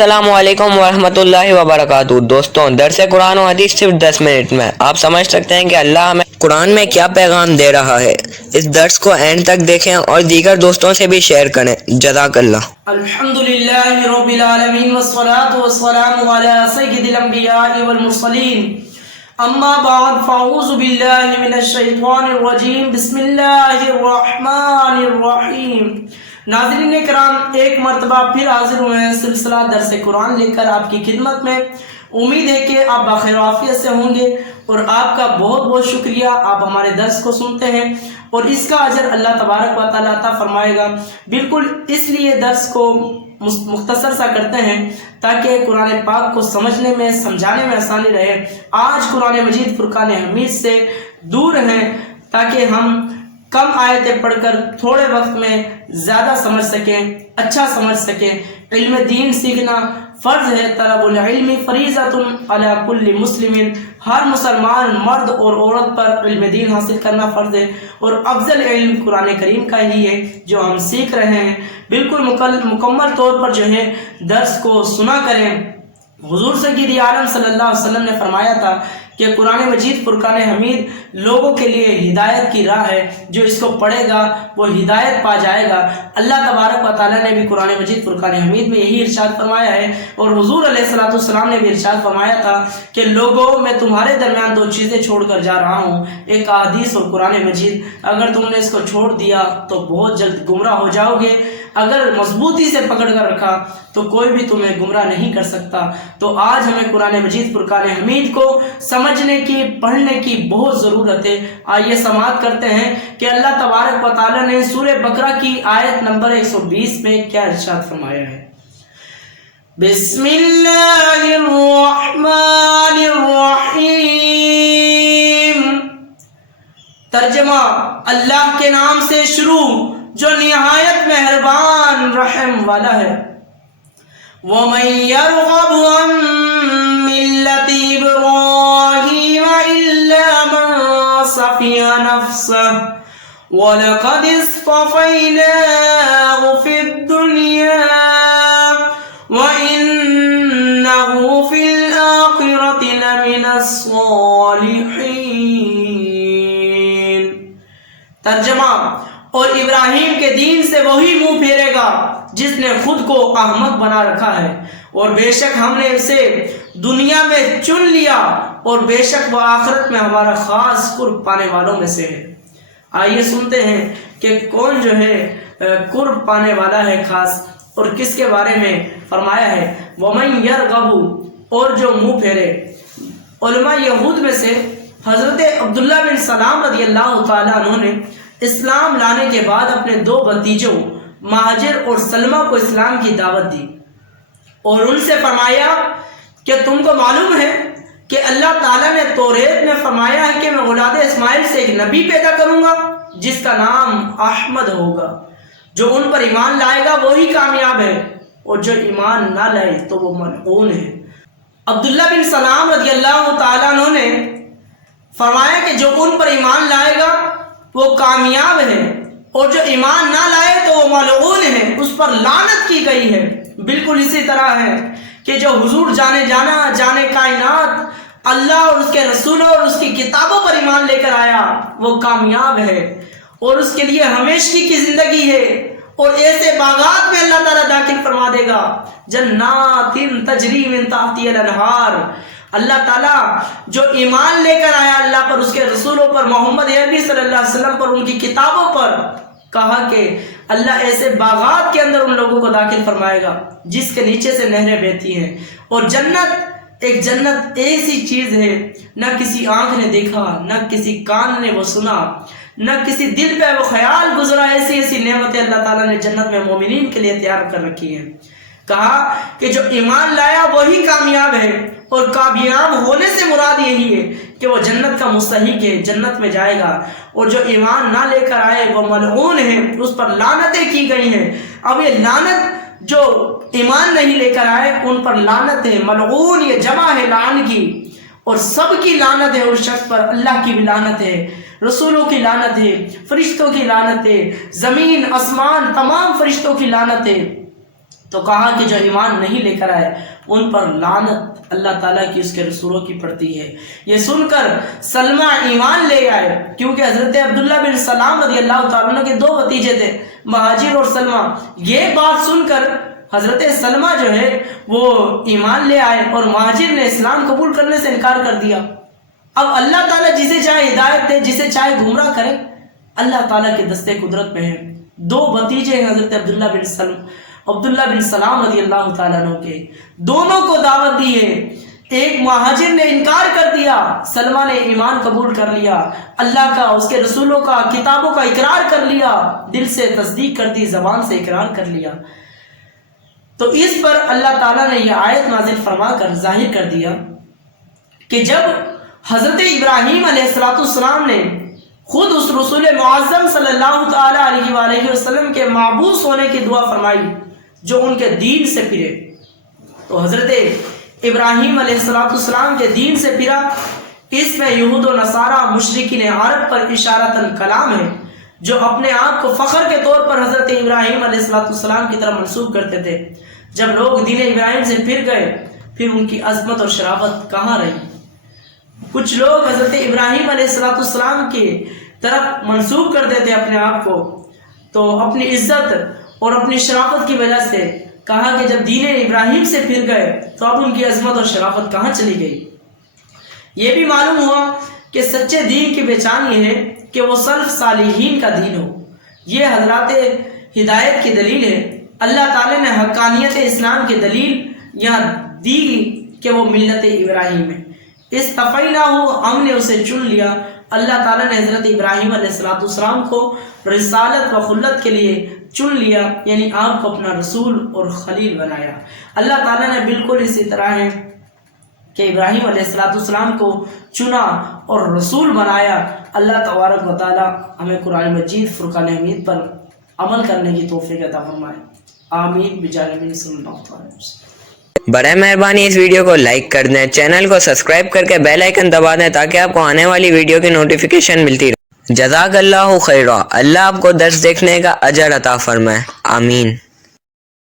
السلام علیکم ورحمۃ اللہ وبرکاتہ۔ دوستوں، درس قرآن و حدیث صرف 10 منٹ میں آپ سمجھ سکتے ہیں کہ اللہ ہمیں قرآن میں کیا پیغام دے رہا ہے۔ اس درس کو اینڈ تک دیکھیں اور دیگر دوستوں سے بھی شیئر کریں۔ جزاک اللہ۔ الحمدللہ رب العالمین والصلاة والسلام علی سید الانبیاء والمرسلین، اما بعد فاعوذ باللہ من الشیطان الرجیم، بسم اللہ الرحمن الرحیم۔ ناظرین کرام، ایک مرتبہ پھر حاضر ہوئے ہیں سلسلہ درس قرآن لے کر آپ کی خدمت میں۔ امید ہے کہ آپ بخیر و عافیت سے ہوں گے اور آپ کا بہت بہت شکریہ، آپ ہمارے درس کو سنتے ہیں اور اس کا اجر اللہ تبارک و تعالیٰ عطا فرمائے گا۔ بالکل اس لیے درس کو مختصر سا کرتے ہیں تاکہ قرآن پاک کو سمجھنے میں سمجھانے میں آسانی رہے۔ آج قرآن مجید فرقان حمید سے دور ہیں تاکہ ہم کم آیتیں پڑھ کر تھوڑے وقت میں زیادہ سمجھ سکیں، اچھا سمجھ سکیں۔ علم دین سیکھنا فرض ہے، طلب العلم فریضۃ علی کل مسلم، ہر مسلمان مرد اور عورت پر علم دین حاصل کرنا فرض ہے، اور افضل علم قرآن کریم کا ہی ہے جو ہم سیکھ رہے ہیں۔ بالکل مکمل طور پر جو ہے درس کو سنا کریں۔ حضور سید عالم صلی اللہ علیہ وسلم نے فرمایا تھا کہ قرآن مجید فرقان حمید لوگوں کے لیے ہدایت کی راہ ہے، جو اس کو پڑھے گا وہ ہدایت پا جائے گا۔ اللہ تبارک و تعالیٰ نے بھی قرآن مجید فرقان حمید میں یہی ارشاد فرمایا ہے، اور حضور علیہ الصلوۃ والسلام نے بھی ارشاد فرمایا تھا کہ لوگوں، میں تمہارے درمیان دو چیزیں چھوڑ کر جا رہا ہوں، ایک احادیث اور قرآن مجید۔ اگر تم نے اس کو چھوڑ دیا تو بہت جلد گمراہ ہو جاؤ گے، اگر مضبوطی سے پکڑ کر رکھا تو کوئی بھی تمہیں گمراہ نہیں کر سکتا۔ تو آج ہمیں قرآن مجید فرقان حمید کو سمجھنے کی، پڑھنے کی بہت ضرورت ہے۔ آئیے سماعت کرتے ہیں کہ اللہ تبارک و تعالیٰ نے سورہ بقرہ کی آیت نمبر 120 میں کیا ارشاد فرمایا ہے۔ بسم اللہ الرحمن الرحیم۔ ترجمہ، اللہ کے نام سے شروع جو نہایت مہربان رحم والا ہے۔ وَمَن يَرْغَبُ عَن مِّلَّةِ إِبْرَاهِيمَ إِلَّا مَن صَفِيَ نَفْسَهُ وَلَقَدِ اصْطَفَيْنَاهُ فِي الدُّنْيَا وَإِنَّهُ فِي الْآخِرَةِ لَمِنَ الصَّالِحِينَ۔ ترجمہ، اور ابراہیم کے دین سے وہی منہ پھیرے گا جس نے خود کو احمق بنا رکھا ہے، اور بے شک ہم نے اسے دنیا میں چن لیا، اور بے شک وہ آخرت میں ہمارا خاص قرب پانے والوں میں سے ہے۔ آئیے سنتے ہیں کہ کون جو ہے قرب پانے والا ہے خاص، اور کس کے بارے میں فرمایا ہے۔ وَمَن يَرْغَبُ، اور جو منہ پھیرے۔ علماء یہود میں سے حضرت عبداللہ بن سلام رضی اللہ تعالیٰ عنہ نے اسلام لانے کے بعد اپنے دو بھتیجوں مہاجر اور سلمہ کو اسلام کی دعوت دی، اور ان سے فرمایا کہ تم کو معلوم ہے کہ اللہ تعالیٰ نے توریت میں فرمایا ہے کہ میں اولاد اسماعیل سے ایک نبی پیدا کروں گا جس کا نام احمد ہوگا، جو ان پر ایمان لائے گا وہی کامیاب ہے، اور جو ایمان نہ لائے تو وہ ملعون ہے۔ عبداللہ بن سلام رضی اللہ تعالیٰ عنہ نے فرمایا کہ جو ان پر ایمان لائے گا وہ کامیاب ہے، اور جو ایمان نہ لائے تو وہ ملعون ہے، اس پر لعنت کی گئی ہے۔ بالکل اسی طرح ہے کہ جو حضور جانے کائنات اللہ اور اس کے رسولوں اور اس کی کتابوں پر ایمان لے کر آیا وہ کامیاب ہے، اور اس کے لیے ہمیشگی کی زندگی ہے، اور ایسے باغات میں اللہ تعالیٰ داخل فرما دے گا، جنات تجری من تحتها الانہار۔ اللہ تعالیٰ جو ایمان لے کر آیا اللہ پر، اس کے رسولوں پر، محمد عربی صلی اللہ علیہ وسلم پر، ان کی کتابوں پر، کہا کہ اللہ ایسے باغات کے اندر ان لوگوں کو داخل فرمائے گا جس کے نیچے سے نہریں بہتی ہیں۔ اور جنت ایسی چیز ہے نہ کسی آنکھ نے دیکھا، نہ کسی کان نے وہ سنا، نہ کسی دل پہ وہ خیال گزرا۔ ایسی نعمتیں اللہ تعالیٰ نے جنت میں مومنین کے لیے تیار کر رکھی ہیں۔ کہا کہ جو ایمان لایا وہی کامیاب ہے، اور کامیاب ہونے سے مراد یہی ہے کہ وہ جنت کا مستحق ہے، جنت میں جائے گا، اور جو ایمان نہ لے کر آئے وہ ملعون ہے، اس پر لعنتیں کی گئی ہیں۔ اب یہ لعنت جو ایمان نہیں لے کر آئے ان پر لعنت ہے، ملعون یہ جمع ہے لعن کی، اور سب کی لعنت ہے اس شخص پر۔ اللہ کی بھی لعنت ہے، رسولوں کی لعنت ہے، فرشتوں کی لعنت ہے، زمین آسمان تمام فرشتوں کی لعنت ہے۔ تو کہا کہ جو ایمان نہیں لے کر آئے ان پر لعنت اللہ تعالیٰ کی اس کے رسولوں کی پڑتی ہے۔ یہ سن کر سلمہ ایمان لے آئے، کیونکہ حضرت عبداللہ بن سلام رضی اللہ تعالیٰ عنہ کے 2 بھتیجے تھے، مہاجر اور سلمہ۔ یہ بات سن کر حضرت سلمہ جو ہے وہ ایمان لے آئے اور مہاجر نے اسلام قبول کرنے سے انکار کر دیا۔ اب اللہ تعالیٰ جسے چاہے ہدایت دے، جسے چاہے گمراہ کرے، اللہ تعالیٰ کے دستے قدرت میں ہے۔ 2 بھتیجے ہیں حضرت عبداللہ بن سلام رضی اللہ تعالیٰ عنہ کے، دونوں کو دعوت دی ہے۔ ایک مہاجر نے انکار کر دیا، سلمہ نے ایمان قبول کر لیا، اللہ کا، اس کے رسولوں کا، کتابوں کا اقرار کر لیا، دل سے تصدیق کر دی، زبان سے اقرار کر لیا۔ تو اس پر اللہ تعالیٰ نے یہ آیت نازل فرما کر ظاہر کر دیا کہ جب حضرت ابراہیم علیہ السلام نے خود اس رسول معظم صلی اللہ تعالیٰ علیہ وآلہ وسلم کے معبوس ہونے کی دعا فرمائی جو ان کے دین سے پھرے، تو حضرت ابراہیم علیہ السلام کے دین سے پھرا، اس میں یہود و نصارہ مشرکین عرب پر اشارتاً کلام ہے جو اپنے آپ کو فخر کے طور پر حضرت ابراہیم علیہ السلام کی طرف منسوب کرتے تھے۔ جب لوگ دین ابراہیم سے پھر گئے، پھر ان کی عظمت اور شرافت کہاں رہی؟ کچھ لوگ حضرت ابراہیم علیہ السلام کی طرف منسوب کرتے تھے اپنے آپ کو، تو اپنی عزت اور اپنی شرافت کی وجہ سے کہا کہ جب دین ابراہیم سے پھر گئے تو اب ان کی عظمت اور شرافت کہاں چلی گئی؟ یہ بھی معلوم ہوا کہ سچے دین کی پہچان یہ ہے کہ وہ سلف صالحین کا دین ہو۔ یہ حضرات ہدایت کی دلیل ہے۔ اللہ تعالیٰ نے حقانیت اسلام کی دلیل یہاں دی کہ وہ ملت ابراہیم ہے۔ استفیناہ، ہم نے اسے چن لیا۔ اللہ تعالیٰ نے حضرت ابراہیم علیہ السلام کو رسالت و خلت کے لیے چن لیا، یعنی آپ کو اپنا رسول اور خلیل بنایا۔ اللہ تعالیٰ نے بالکل اسی طرح ہے کہ ابراہیم علیہ السلام کو چنا اور رسول بنایا۔ اللہ تبارک و تعالیٰ ہمیں قرآن مجید فرقان حمید پر عمل کرنے کی توفیق عطا فرمائے۔ آمین بجاہ نبی صلی اللہ علیہ وسلم۔ برائے مہربانی اس ویڈیو کو لائک کر دیں، چینل کو سبسکرائب کر کے بیل آئیکن دبا دیں تاکہ آپ کو آنے والی ویڈیو کی نوٹیفیکیشن ملتی رہے۔ جزاک اللہ خیرہ، اللہ آپ کو درس دیکھنے کا اجر عطا فرمائے، آمین۔